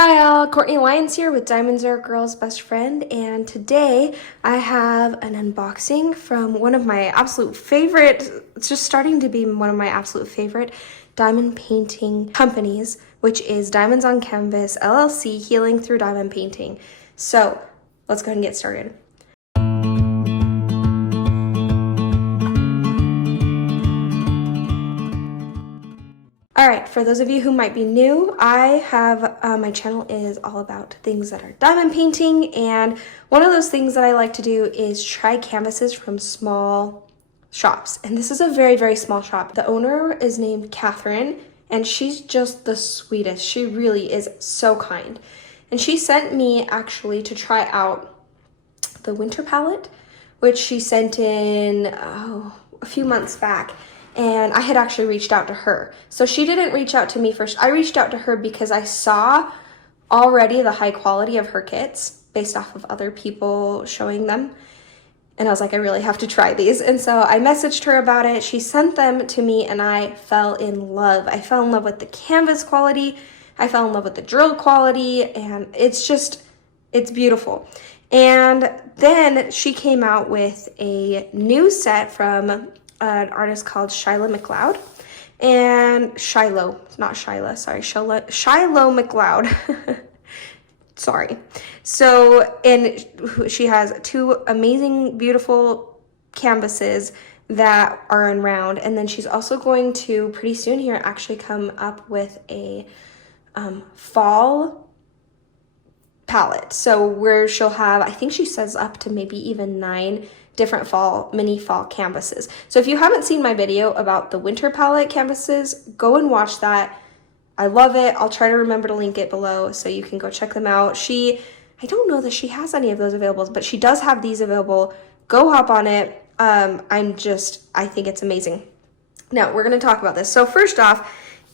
Hi all, Courtney Lyons here with Diamonds Are a Girl's Best Friend, and today I have an unboxing from one of my absolute favorite, it's just starting to be one of my absolute favorite diamond painting companies, which is Diamonds On Canvas LLC, Healing Through Diamond Painting. So let's go ahead and get started. All right, for those of you who might be new, I have, my channel is all about things that are diamond painting, and one of those things that I like to do is try canvases from small shops. And this is a very, very small shop. The owner is named Catherine, and she's just the sweetest. She really is so kind. And she sent me actually to try out the winter palette, which she sent in a few months back. And I had actually reached out to her. So she didn't reach out to me first. I reached out to her because I saw already the high quality of her kits based off of other people showing them. And I was like, I really have to try these. And so I messaged her about it. She sent them to me and I fell in love. I fell in love with the canvas quality. I fell in love with the drill quality, and it's beautiful. And then she came out with a new set from an artist called McCloud, and Shiloh McCloud. Sorry. So, and she has two amazing, beautiful canvases that are in round, and then she's also going to pretty soon here actually come up with a fall palette. So where she'll have, I think she says up to maybe even 9 different mini fall canvases. So if you haven't seen my video about the winter palette canvases, go and watch that. I love it. I'll try to remember to link it below so you can go check them out. I don't know that she has any of those available, but she does have these available. Go hop on it. I think it's amazing. Now we're going to talk about this. So first off,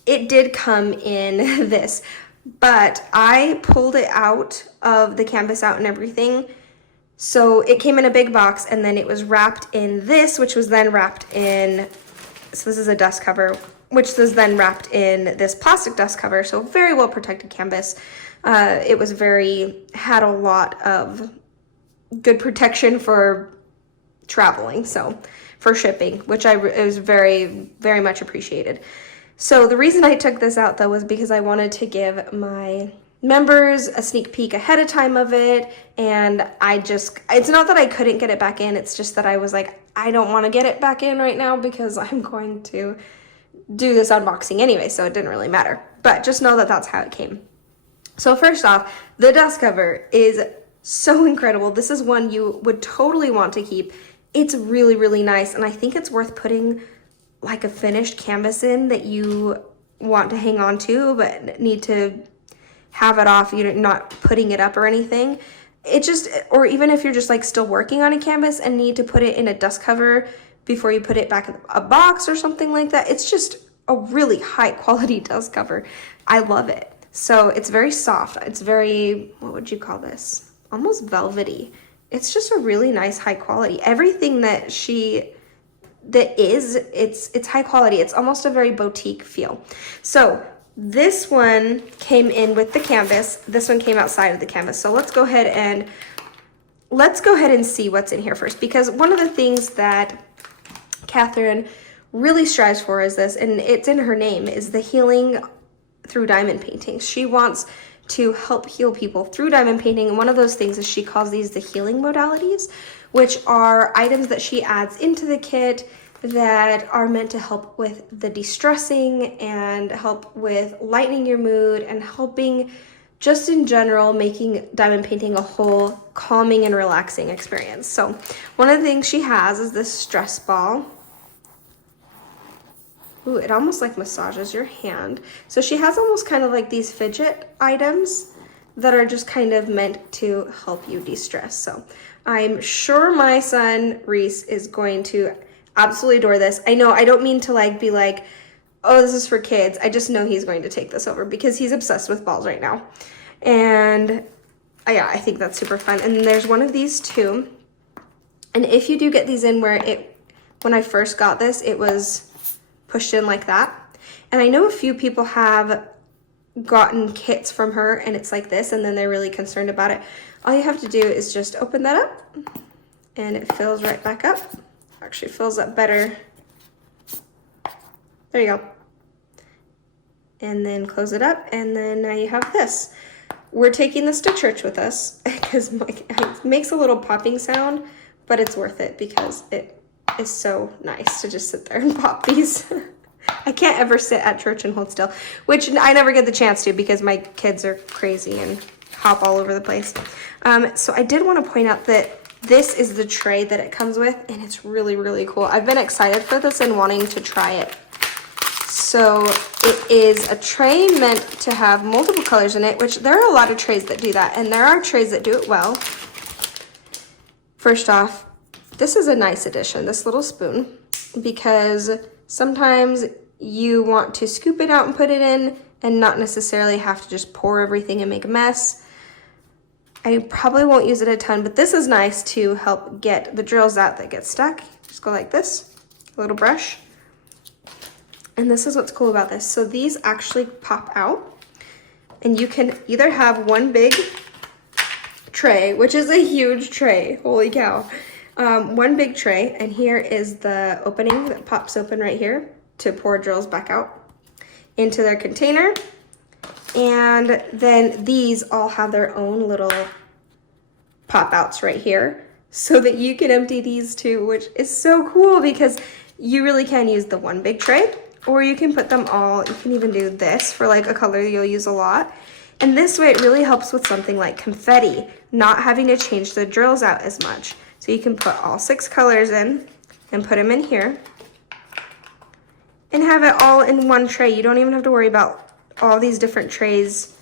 it did come in this, but I pulled it out of the canvas out and everything. So it came in a big box, and then it was wrapped in this, which was then wrapped in, so this is a dust cover, which was then wrapped in this plastic dust cover. So very well protected canvas. It was had a lot of good protection for traveling, so for shipping, which it was very, very much appreciated. So the reason I took this out though was because I wanted to give my members a sneak peek ahead of time of it, and it's not that I couldn't get it back in, it's just that I was like, I don't want to get it back in right now because I'm going to do this unboxing anyway, so it didn't really matter. But just know that that's how it came. So first off, the dust cover is so incredible. This is one you would totally want to keep. It's really, really nice, and I think it's worth putting like a finished canvas in that you want to hang on to but need to have it off, not putting it up or anything. Or even if you're just like still working on a canvas and need to put it in a dust cover before you put it back in a box or something like that. It's just a really high quality dust cover. I love it. So it's very soft. It's very, what would you call this? Almost velvety. It's just a really nice high quality. Everything that it's high quality. It's almost a very boutique feel. So this one came in with the canvas. This one came outside of the canvas. So let's go ahead and see what's in here first, because one of the things that Catherine really strives for is this, and it's in her name, is the healing through diamond painting. She wants to help heal people through diamond painting, and one of those things is she calls these the healing modalities, which are items that she adds into the kit that are meant to help with the de-stressing and help with lightening your mood and helping just in general making diamond painting a whole calming and relaxing experience. So one of the things she has is this stress ball. Ooh, it almost like massages your hand. So she has almost kind of like these fidget items that are just kind of meant to help you de-stress. So I'm sure my son Reese is going to absolutely adore this. I know I don't mean to be like, oh, this is for kids. I just know he's going to take this over because he's obsessed with balls right now. And yeah, I think that's super fun. And there's one of these too. And if you do get these in when I first got this, it was pushed in like that. And I know a few people have gotten kits from her and it's like this, and then they're really concerned about it, all you have to do is just open that up and it fills right back up. Actually fills up better. There you go. And then close it up, and then now you have this. We're taking this to church with us because it makes a little popping sound, but it's worth it because it is so nice to just sit there and pop these. I can't ever sit at church and hold still, which I never get the chance to because my kids are crazy and hop all over the place. So I did want to point out that this is the tray that it comes with, and it's really, really cool. I've been excited for this and wanting to try it. So it is a tray meant to have multiple colors in it, which there are a lot of trays that do that, and there are trays that do it well. First off, this is a nice addition, this little spoon, because sometimes you want to scoop it out and put it in and not necessarily have to just pour everything and make a mess. I probably won't use it a ton, but this is nice to help get the drills out that get stuck. Just go like this, a little brush. And this is what's cool about this. So these actually pop out, and you can either have one big tray, which is a huge tray, holy cow. One big tray, and here is the opening that pops open right here to pour drills back out into their container. And then these all have their own little pop outs right here so that you can empty these too, which is so cool because you really can use the one big tray, or you can put them all. You can even do this for like a color you'll use a lot. And this way it really helps with something like confetti, not having to change the drills out as much. So you can put all 6 colors in and put them in here and have it all in one tray. You don't even have to worry about all these different trays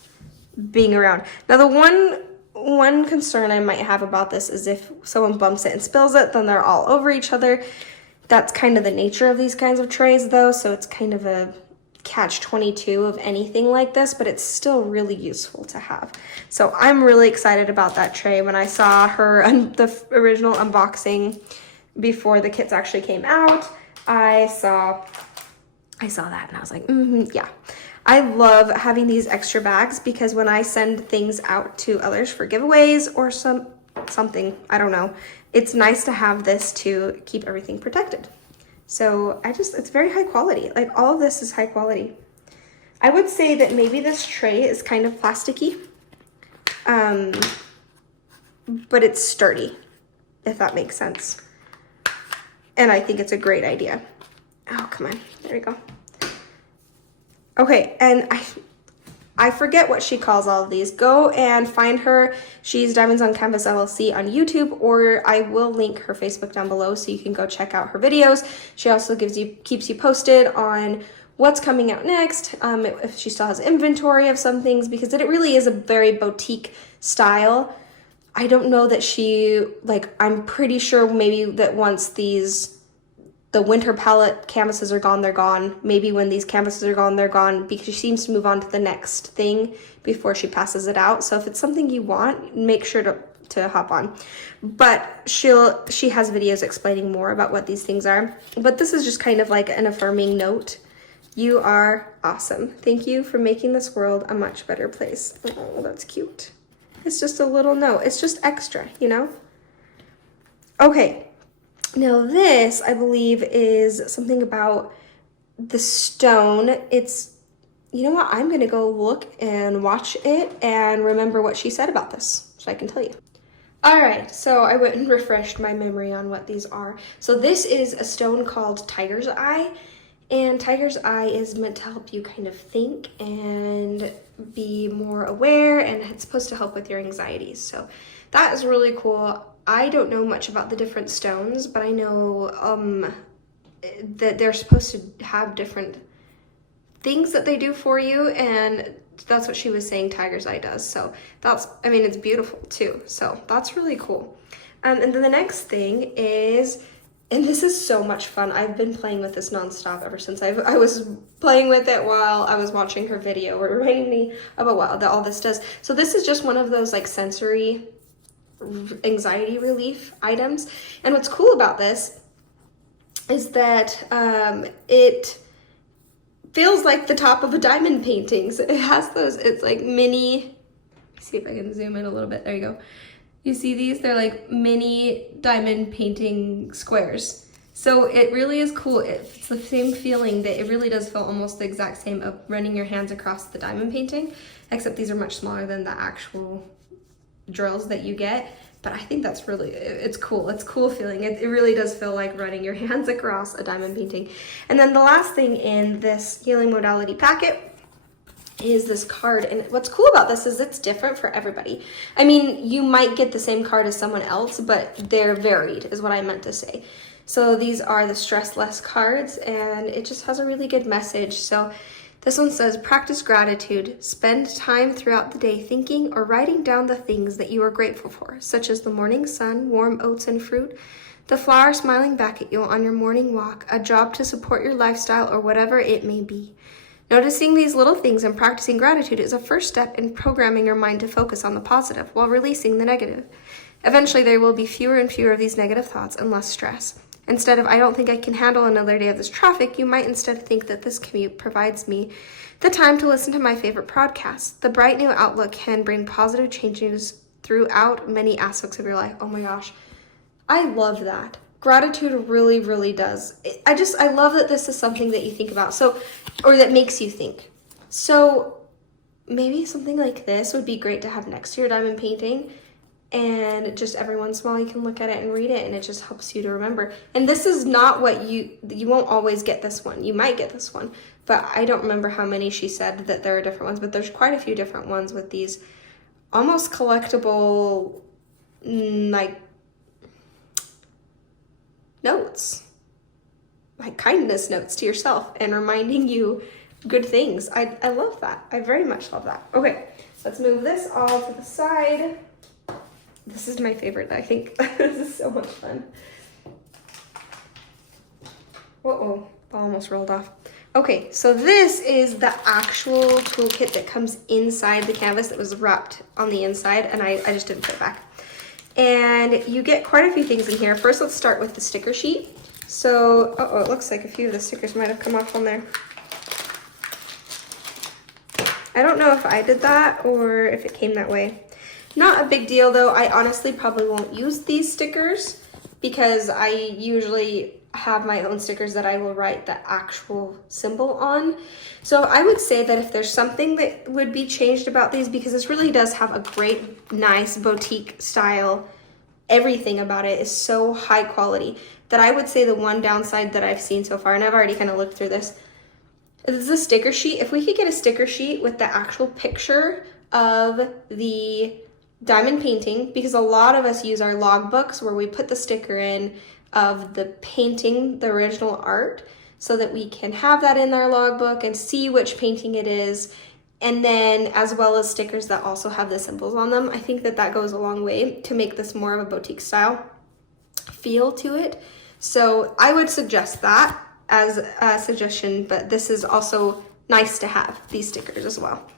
being around. Now the one concern I might have about this is if someone bumps it and spills it, then they're all over each other. That's kind of the nature of these kinds of trays though, so it's kind of a catch-22 of anything like this, but it's still really useful to have. So I'm really excited about that tray. When I saw her the original unboxing before the kits actually came out, I saw that and I was like, yeah. I love having these extra bags because when I send things out to others for giveaways or something, I don't know, it's nice to have this to keep everything protected. So it's very high quality. Like all of this is high quality. I would say that maybe this tray is kind of plasticky, but it's sturdy, if that makes sense. And I think it's a great idea. Oh, come on, there we go. Okay, and I forget what she calls all of these. Go and find her. She's Diamonds on Canvas LLC on YouTube, or I will link her Facebook down below so you can go check out her videos. She also keeps you posted on what's coming out next, if she still has inventory of some things, because it really is a very boutique style. I don't know that I'm pretty sure maybe that once the winter palette canvases are gone, they're gone. Maybe when these canvases are gone, they're gone, because she seems to move on to the next thing before she passes it out. So if it's something you want, make sure to hop on. But she has videos explaining more about what these things are. But this is just kind of like an affirming note. You are awesome. Thank you for making this world a much better place. Oh, that's cute. It's just a little note. It's just extra, you know? Okay. Now this, I believe, is something about the stone. You know what? I'm going to go look and watch it and remember what she said about this so I can tell you. All right, so I went and refreshed my memory on what these are. So this is a stone called Tiger's Eye, and Tiger's Eye is meant to help you kind of think and be more aware, and it's supposed to help with your anxieties. So that is really cool. I don't know much about the different stones, but I know that they're supposed to have different things that they do for you, and that's what she was saying Tiger's Eye does. So it's beautiful too. So that's really cool. And then the next thing is, and this is so much fun. I've been playing with this nonstop ever since I was playing with it while I was watching her video, reminding me about what all this does. So this is just one of those like sensory anxiety relief items, and what's cool about this is that it feels like the top of a diamond painting. So it has those, it's like mini, see if I can zoom in a little bit. There you go. You see these? They're like mini diamond painting squares. So it really is cool. It's the same feeling that it really does feel almost the exact same of running your hands across the diamond painting, except these are much smaller than the actual drills that you get. But I think that's really, it's cool. It's a cool feeling. It really does feel like running your hands across a diamond painting. And then the last thing in this healing modality packet is this card. And what's cool about this is it's different for everybody. I mean, you might get the same card as someone else, but they're varied is what I meant to say. So these are the stress less cards, and it just has a really good message. So this one says, practice gratitude. Spend time throughout the day thinking or writing down the things that you are grateful for, such as the morning sun, warm oats and fruit, the flower smiling back at you on your morning walk, a job to support your lifestyle, or whatever it may be. Noticing these little things and practicing gratitude is a first step in programming your mind to focus on the positive while releasing the negative. Eventually, there will be fewer and fewer of these negative thoughts and less stress. Instead of, I don't think I can handle another day of this traffic, you might instead think that this commute provides me the time to listen to my favorite podcast. The bright new outlook can bring positive changes throughout many aspects of your life. Oh my gosh, I love that. Gratitude really, really does. I love that this is something that you think about. So, or that makes you think. So maybe something like this would be great to have next to your diamond painting. And just every once in a while you can look at it and read it, and it just helps you to remember. And this is not what you won't always get this one. You might get this one, but I don't remember how many she said that there are different ones, but there's quite a few different ones with these almost collectible, like, notes, like kindness notes to yourself and reminding you good things. I love that. I very much love that. Okay, let's move this all to the side. This is my favorite, I think. This is so much fun. Uh-oh, almost rolled off. Okay, so this is the actual toolkit that comes inside the canvas that was wrapped on the inside, and I just didn't put it back. And you get quite a few things in here. First, let's start with the sticker sheet. So, it looks like a few of the stickers might have come off on there. I don't know if I did that or if it came that way. Not a big deal though. I honestly probably won't use these stickers because I usually have my own stickers that I will write the actual symbol on. So I would say that if there's something that would be changed about these, because this really does have a great, nice boutique style, everything about it is so high quality, that I would say the one downside that I've seen so far, and I've already kind of looked through this is the sticker sheet. If we could get a sticker sheet with the actual picture of the diamond painting, because a lot of us use our logbooks where we put the sticker in of the painting, the original art, so that we can have that in our logbook and see which painting it is, and then as well as stickers that also have the symbols on them. I think that that goes a long way to make this more of a boutique style feel to it. So I would suggest that as a suggestion, but this is also nice to have, these stickers as well.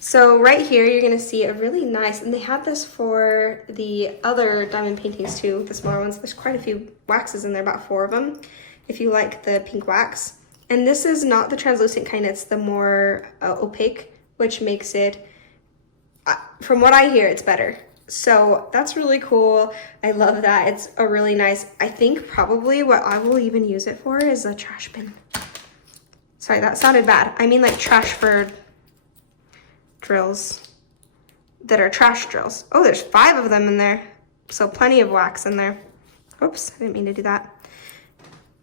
So right here, you're gonna see a really nice, and they had this for the other diamond paintings too, the smaller ones. There's quite a few waxes in there, about 4 of them, if you like the pink wax. And this is not the translucent kind, it's the more opaque, which makes it, from what I hear, it's better. So that's really cool. I love that. It's a really nice, I think probably what I will even use it for is a trash bin. Sorry, that sounded bad. I mean like trash for drills that are trash drills. Oh, there's 5 of them in there. So plenty of wax in there. Oops, I didn't mean to do that.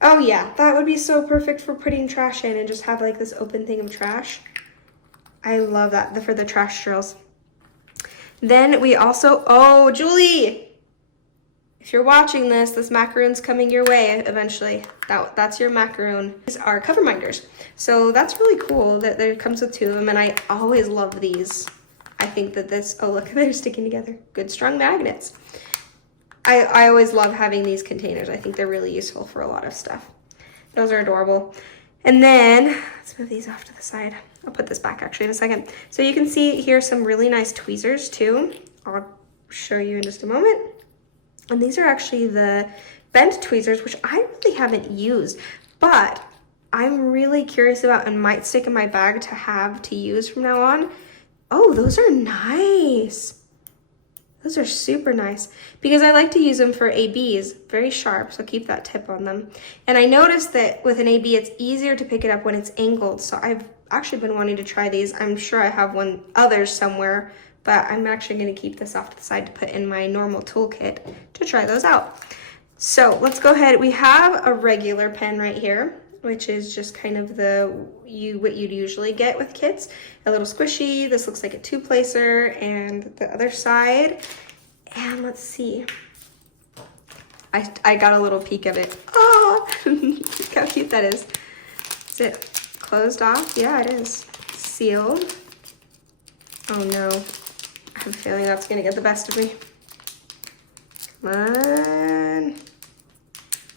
Oh yeah, that would be so perfect for putting trash in and just have like this open thing of trash. I love that for the trash drills. Then we also, oh, Julie, if you're watching this macaroon's coming your way eventually. That's your macaroon. These are cover minders. So that's really cool that there comes with 2 of them, and I always love these. I think that this, oh look, they're sticking together. Good strong magnets. I always love having these containers. I think they're really useful for a lot of stuff. Those are adorable. And then, let's move these off to the side. I'll put this back actually in a second. So you can see here some really nice tweezers too. I'll show you in just a moment. And these are actually the bent tweezers, which I really haven't used, but I'm really curious about and might stick in my bag to have to use from now on. Oh, those are nice. Those are super nice because I like to use them for ABs, very sharp, so keep that tip on them. And I noticed that with an AB, it's easier to pick it up when it's angled, so I've actually been wanting to try these. I'm sure I have others somewhere, but I'm actually going to keep this off to the side to put in my normal toolkit to try those out. So let's go ahead. We have a regular pen right here, which is just kind of what you'd usually get with kits. A little squishy. This looks like a two-placer, and the other side. And let's see. I got a little peek of it. Oh, look how cute that is. Is it closed off? Yeah, it is. Sealed. Oh no. I have a feeling that's gonna get the best of me. Come on.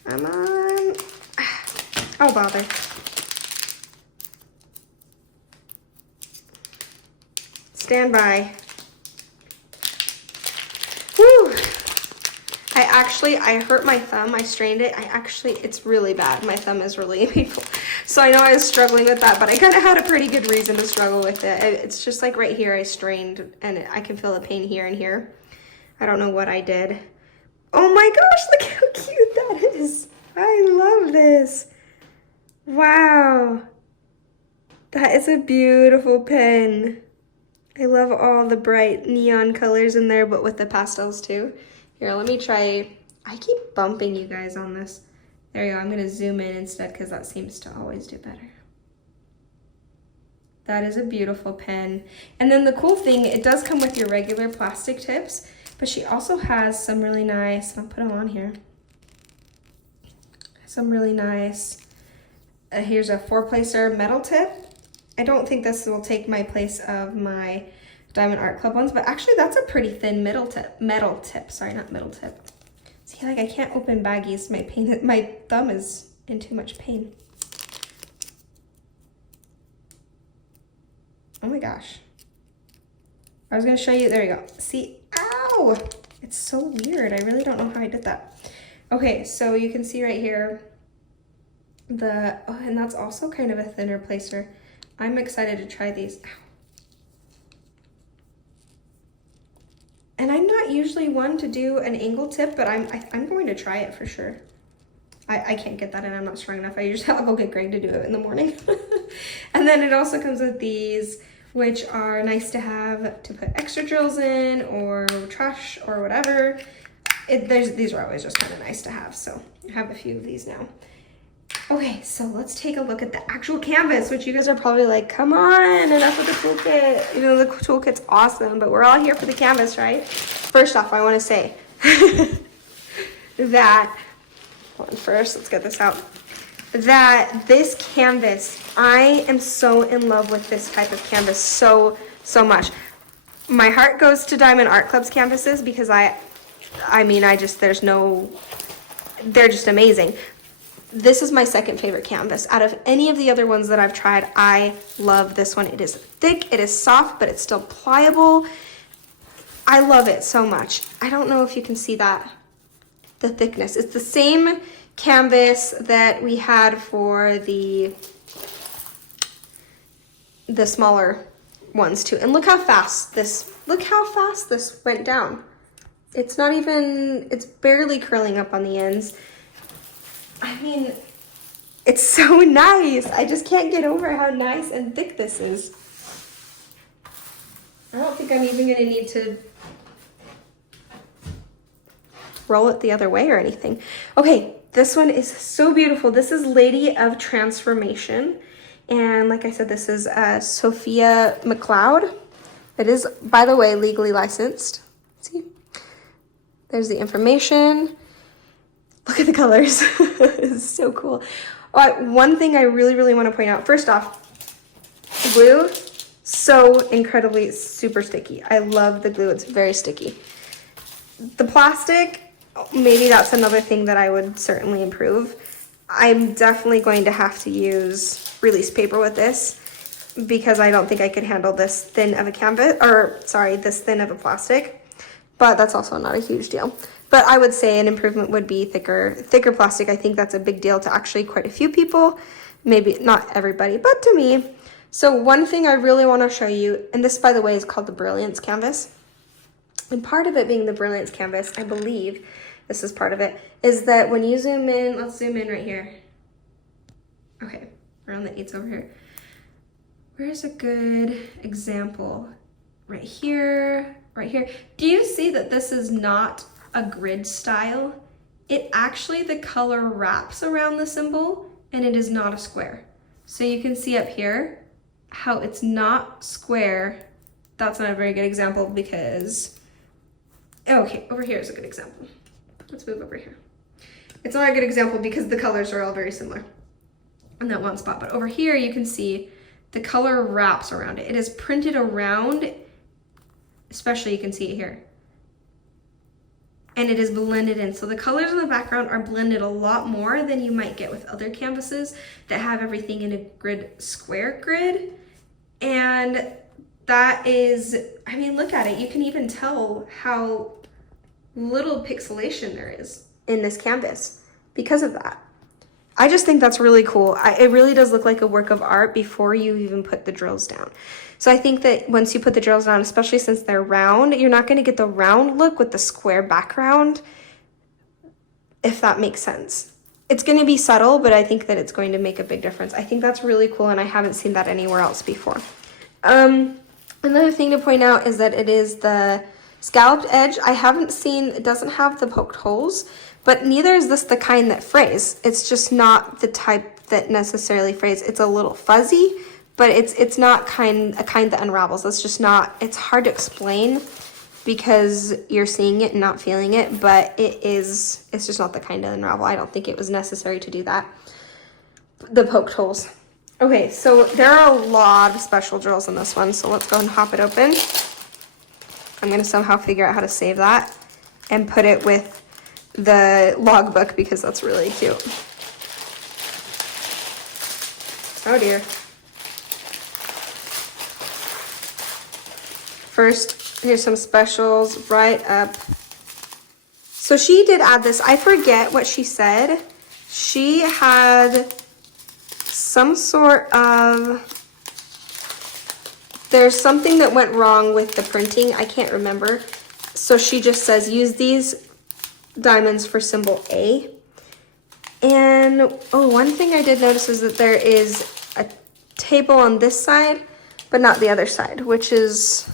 Come on. Oh, bother. Stand by. Woo! I hurt my thumb. I strained it. It's really bad. My thumb is really painful. So I know I was struggling with that, but I kind of had a pretty good reason to struggle with it. It's just like right here I strained, and I can feel the pain here and here. I don't know what I did. Oh my gosh, look how cute that is. I love this. Wow. That is a beautiful pen. I love all the bright neon colors in there, but with the pastels too. Here, let me try. I keep bumping you guys on this. There you go. I'm going to zoom in instead because that seems to always do better. That is a beautiful pen. And then the cool thing, it does come with your regular plastic tips, but she also has some really nice, I'll put them on here. Some really nice, here's a 4-placer metal tip. I don't think this will take my place of my Diamond Art Club ones, but actually that's a pretty thin metal tip, sorry, not middle tip. See, like I can't open baggies, my thumb is in too much pain. Oh my gosh. I was gonna show you, there you go. See, ow! It's so weird, I really don't know how I did that. Okay, so you can see right here, and that's also kind of a thinner placer. I'm excited to try these. Ow. And I'm not usually one to do an angle tip, but I'm going to try it for sure. I can't get that in, I'm not strong enough. I'll go get Greg to do it in the morning. And then it also comes with these, which are nice to have to put extra drills in or trash or whatever. These are always just kind of nice to have, so I have a few of these now. Okay, so let's take a look at the actual canvas, which you guys are probably like, come on, enough with the toolkit. Even though the toolkit's awesome, but we're all here for the canvas, right? First off, I want to say that, hold on first, let's get this out. That this canvas, I am so in love with this type of canvas so much. My heart goes to Diamond Art Club's canvases because they're just amazing. This is my second favorite canvas. Out of any of the other ones that I've tried, I love this one. It is thick, it is soft, but it's still pliable. I love it so much. I don't know if you can see that, the thickness. It's the same canvas that we had for the smaller ones too. And look how fast this went down. It's barely curling up on the ends. I mean, it's so nice. I just can't get over how nice and thick this is. I don't think I'm even gonna need to roll it the other way or anything. Okay, this one is so beautiful. This is Lady of Transformation. And like I said, this is Sophia McCloud. It is, by the way, legally licensed. See? There's the information. Look at the colors. It's so cool. One thing I really want to point out. First off, glue, so incredibly super sticky. I love the glue. It's very sticky. The plastic, maybe that's another thing that I would certainly improve. I'm definitely going to have to use release paper with this because I don't think I could handle this thin of a canvas, this thin of a plastic, but that's also not a huge deal. But I would say an improvement would be thicker plastic. I think that's a big deal to actually quite a few people. maybe not everybody, but to me. So one thing I really want to show you, and this, by the way, is called the Brilliance Canvas. And part of it being the Brilliance Canvas, I believe this is part of it, is that when you zoom in, let's zoom in right here. Okay, around the 8s over here. Where's a good example? Right here, right here. Do you see that this is not a grid style? It actually, the color wraps around the symbol and it is not a square. So you can see up here how it's not square. That's not a very good example because, okay, over here is a good example. Let's move over here. It's not a good example because the colors are all very similar in that one spot. But over here you can see the color wraps around it. It is printed around, especially you can see it here. And it is blended in. So the colors in the background are blended a lot more than you might get with other canvases that have everything in a grid, square grid. And that is, I mean, look at it. You can even tell how little pixelation there is in this canvas because of that. I just think that's really cool. It really does look like a work of art before you even put the drills down. So I think that once you put the drills down, especially since they're round, you're not going to get the round look with the square background, if that makes sense. It's going to be subtle, but I think that it's going to make a big difference. I think that's really cool, and I haven't seen that anywhere else before. Another thing to point out is that it is the scalloped edge. I haven't seen, it doesn't have the poked holes, but neither is this the kind that frays. It's just not the type that necessarily frays. It's a little fuzzy, but it's not a kind that unravels. It's just not, it's hard to explain because you're seeing it and not feeling it, but it's just not the kind of unravel. I don't think it was necessary to do that. The poked holes. Okay, so there are a lot of special drills in this one, so let's go ahead and hop it open. I'm gonna somehow figure out how to save that and put it with the logbook because that's really cute. Oh dear. First, here's some specials right up. So she did add this. I forget what she said. She had some sort of, there's something that went wrong with the printing. I can't remember. So she just says, use these diamonds for symbol A. And, oh, one thing I did notice is that there is a table on this side, but not the other side, which is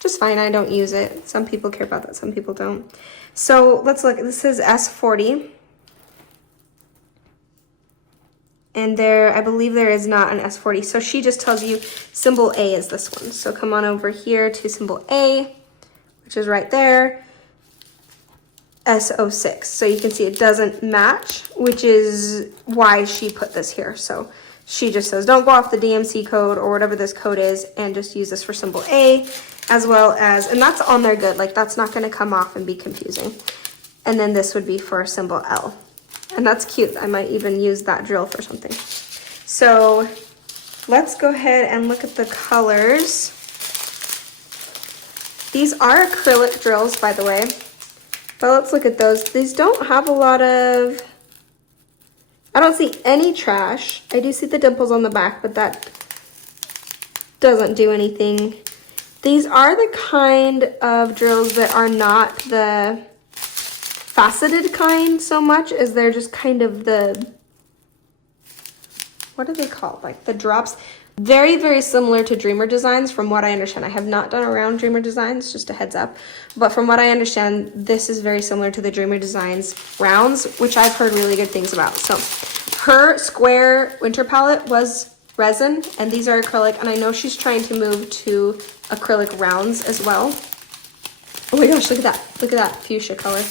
just fine. I don't use it. Some people care about that, some people don't. So let's look. This is S40. And there, I believe there is not an S40. So she just tells you symbol A is this one. So come on over here to symbol A, which is right there. S06. So you can see it doesn't match, which is why she put this here. So she just says, don't go off the DMC code or whatever this code is and just use this for symbol A, as well as, and that's on there good. Like that's not going to come off and be confusing. And then this would be for symbol L. And that's cute. I might even use that drill for something. So let's go ahead and look at the colors. These are acrylic drills, by the way. But let's look at those. These don't have a lot of, I don't see any trash. I do see the dimples on the back, but that doesn't do anything. These are the kind of drills that are not the faceted kind so much as they're just kind of the, what are they called? Like the drops. Very, very similar to Dreamer Designs from what I understand. I have not done around Dreamer Designs, just a heads up. But from what I understand, this is very similar to the Dreamer Designs rounds, which I've heard really good things about. So her square winter palette was resin, and these are acrylic, and I know she's trying to move to acrylic rounds as well. Oh my gosh, look at that. Look at that fuchsia color.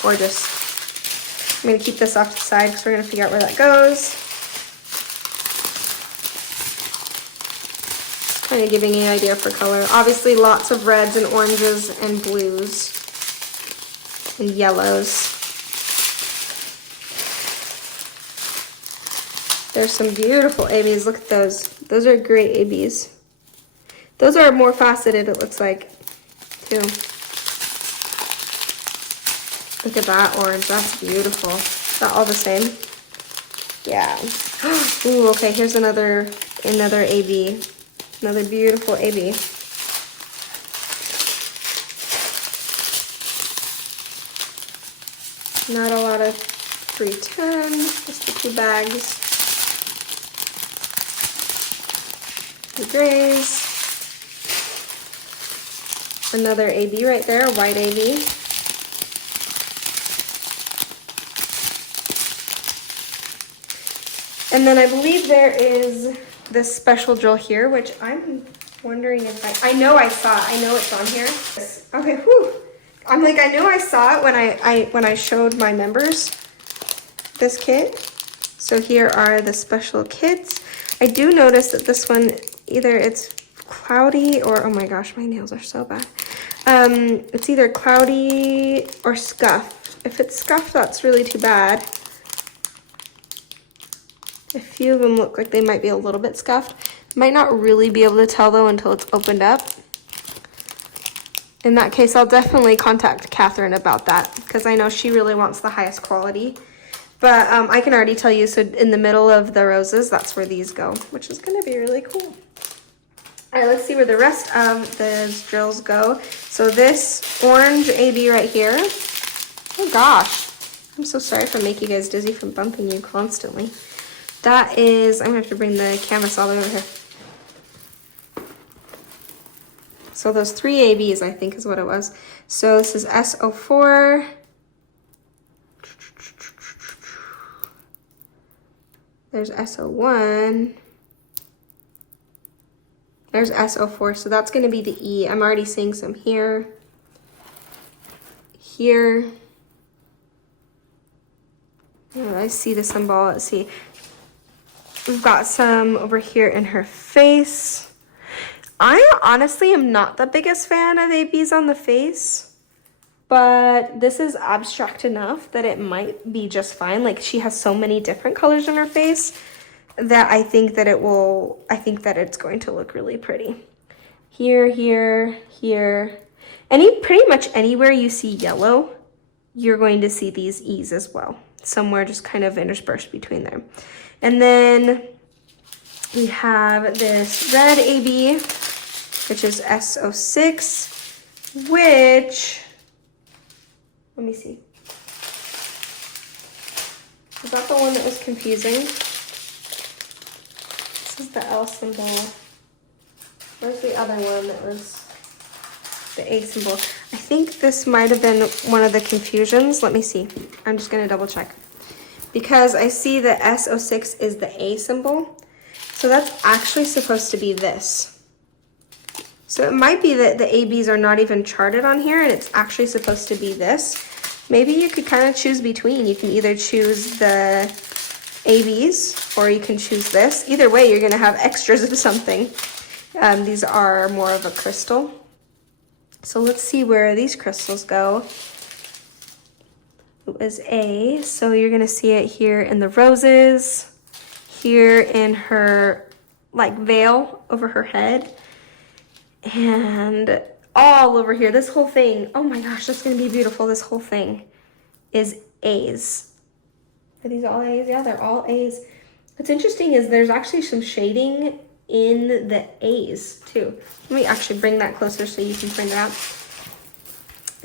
Gorgeous. I'm going to keep this off to the side because we're going to figure out where that goes. Kind of giving you an idea for color. Obviously lots of reds and oranges and blues and yellows. There's some beautiful ABs. Look at those. Those are great ABs. Those are more faceted, it looks like, too. Look at that orange. That's beautiful. Is that all the same? Yeah. Ooh, okay, here's another AB. Another beautiful AB. Not a lot of 310, just the 2 bags. The grays. Another AB right there, a white AB. And then I believe there is this special drill here, which I'm wondering if I know I saw it. I know it's on here. Okay, whew. I'm like, I know I saw it when I showed my members this kit. So here are the special kits. I do notice that this one, either it's cloudy or, oh my gosh, my nails are so bad. It's either cloudy or scuffed. If it's scuffed, that's really too bad. A few of them look like they might be a little bit scuffed. Might not really be able to tell though until it's opened up. In that case, I'll definitely contact Catherine about that because I know she really wants the highest quality. But I can already tell you, so in the middle of the roses, that's where these go, which is gonna be really cool. All right, let's see where the rest of the drills go. So this orange AB right here, oh gosh, I'm so sorry for making you guys dizzy from bumping you constantly. That is, I'm gonna have to bring the canvas all the way over here. So those 3 ABs, I think is what it was. So this is S04. There's S01. There's S04, so that's gonna be the E. I'm already seeing some here. Here. Oh, I see the symbol, let's see. We've got some over here in her face. I honestly am not the biggest fan of ABs on the face, but this is abstract enough that it might be just fine. Like she has so many different colors in her face that I think that it's going to look really pretty. Here, here, here. Pretty much anywhere you see yellow, you're going to see these E's as well. Somewhere just kind of interspersed between there. And then we have this red AB, which is S06, which, let me see. Is that the one that was confusing? This is the L symbol. Where's the other one that was the A symbol? I think this might have been one of the confusions. Let me see. I'm just gonna double check. Because I see the S06 is the A symbol. So that's actually supposed to be this. So it might be that the ABs are not even charted on here and it's actually supposed to be this. Maybe you could kind of choose between. You can either choose the ABs or you can choose this. Either way, you're gonna have extras of something. These are more of a crystal. So let's see where these crystals go. It was A, so you're gonna see it here in the roses, here in her like veil over her head, and all over here. This whole thing, oh my gosh, that's gonna be beautiful. This whole thing is A's. Are these all A's? Yeah, they're all A's. What's interesting is there's actually some shading in the A's too. Let me actually bring that closer so you can find it out.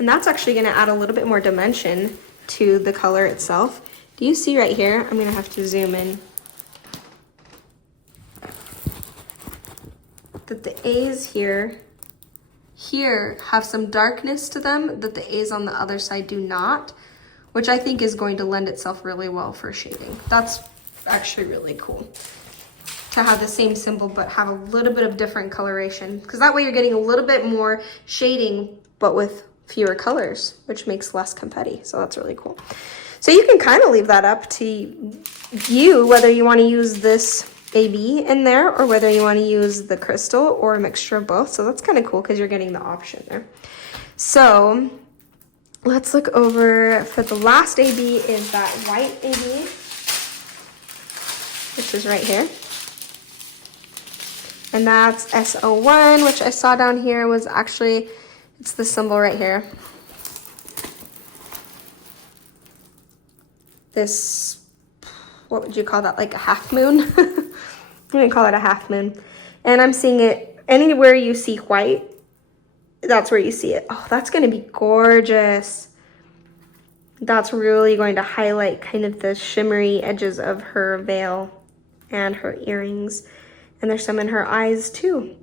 And that's actually gonna add a little bit more dimension to the color itself. Do you see right here? I'm gonna have to zoom in. That the A's here have some darkness to them that the A's on the other side do not, which I think is going to lend itself really well for shading. That's actually really cool to have the same symbol but have a little bit of different coloration, because that way you're getting a little bit more shading but with fewer colors, which makes less confetti. So that's really cool. So you can kind of leave that up to you, whether you want to use this AB in there or whether you want to use the crystal or a mixture of both. So that's kind of cool because you're getting the option there. So let's look over for the last AB is that white AB, which is right here. And that's S01, which I saw down here was actually, it's the symbol right here. This, what would you call that? Like a half moon? I'm gonna call it a half moon. And I'm seeing it anywhere you see white, that's where you see it. Oh, that's gonna be gorgeous. That's really going to highlight kind of the shimmery edges of her veil and her earrings. And there's some in her eyes too.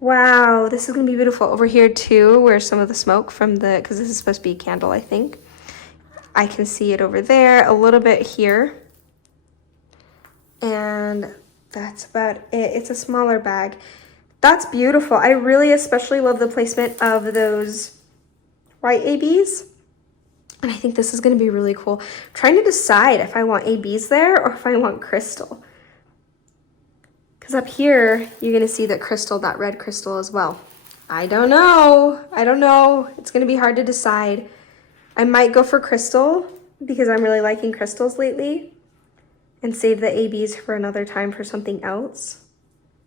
Wow, this is gonna be beautiful. Over here too, where some of the smoke from because this is supposed to be a candle, I think. I can see it over there, a little bit here. And that's about it. It's a smaller bag. That's beautiful. I really especially love the placement of those white ABs. And I think this is gonna be really cool. I'm trying to decide if I want ABs there or if I want crystal. Because up here, you're gonna see that crystal, that red crystal as well. I don't know. It's gonna be hard to decide. I might go for crystal because I'm really liking crystals lately and save the ABs for another time for something else.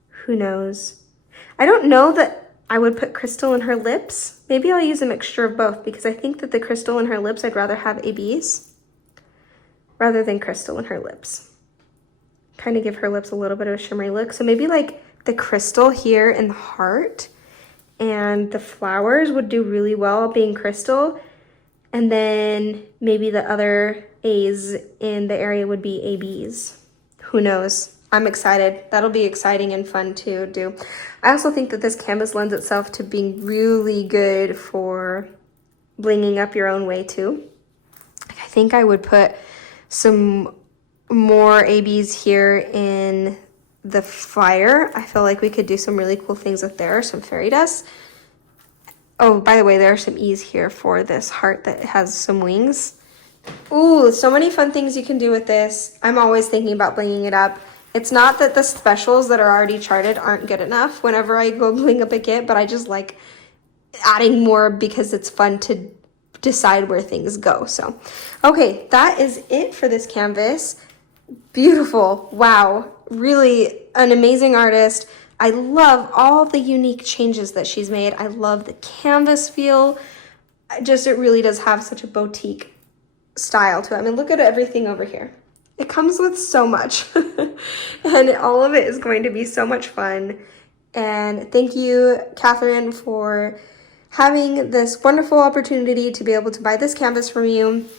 Who knows? I don't know that I would put crystal in her lips. Maybe I'll use a mixture of both because I think that the crystal in her lips, I'd rather have ABs rather than crystal in her lips. Kind of give her lips a little bit of a shimmery look. So maybe like the crystal here in the heart and the flowers would do really well being crystal. And then maybe the other A's in the area would be ABs. Who knows? I'm excited. That'll be exciting and fun to do. I also think that this canvas lends itself to being really good for blinging up your own way too. I think I would put some more ABs here in the fire. I feel like we could do some really cool things with there, some fairy dust. Oh, by the way, there are some E's here for this heart that has some wings. Ooh, so many fun things you can do with this. I'm always thinking about blinging it up. It's not that the specials that are already charted aren't good enough whenever I go bling up a kit, but I just like adding more because it's fun to decide where things go. So, okay, that is it for this canvas. Beautiful. Wow. Really an amazing artist. I love all the unique changes that she's made. I love the canvas feel. It really does have such a boutique style to it. I mean, look at everything over here. It comes with so much and all of it is going to be so much fun. And thank you, Catherine, for having this wonderful opportunity to be able to buy this canvas from you.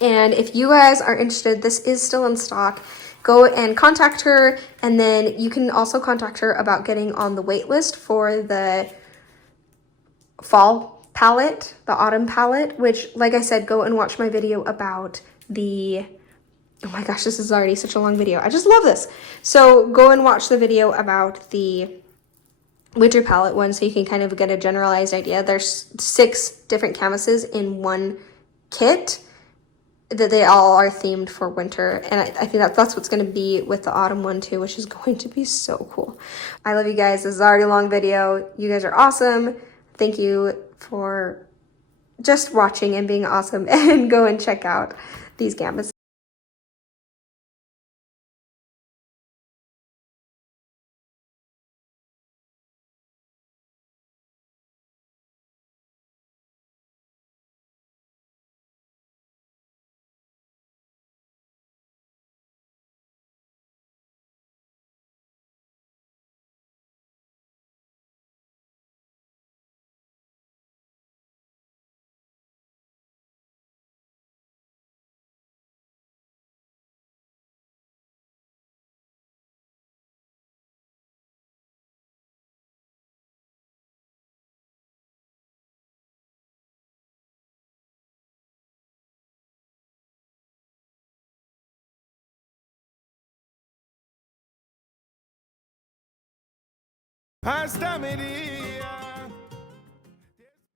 And if you guys are interested, this is still in stock. Go and contact her, and then you can also contact her about getting on the wait list for the fall palette, the autumn palette, which, like I said, go and watch my video about the, oh my gosh, this is already such a long video. I just love this. So go and watch the video about the winter palette one so you can kind of get a generalized idea. There's 6 different canvases in one kit that they all are themed for winter, and I think that's what's going to be with the autumn one too, which is going to be so cool. I love you guys. This is already a long video. You guys are awesome. Thank you for just watching and being awesome, and go and check out these canvases. Hasta me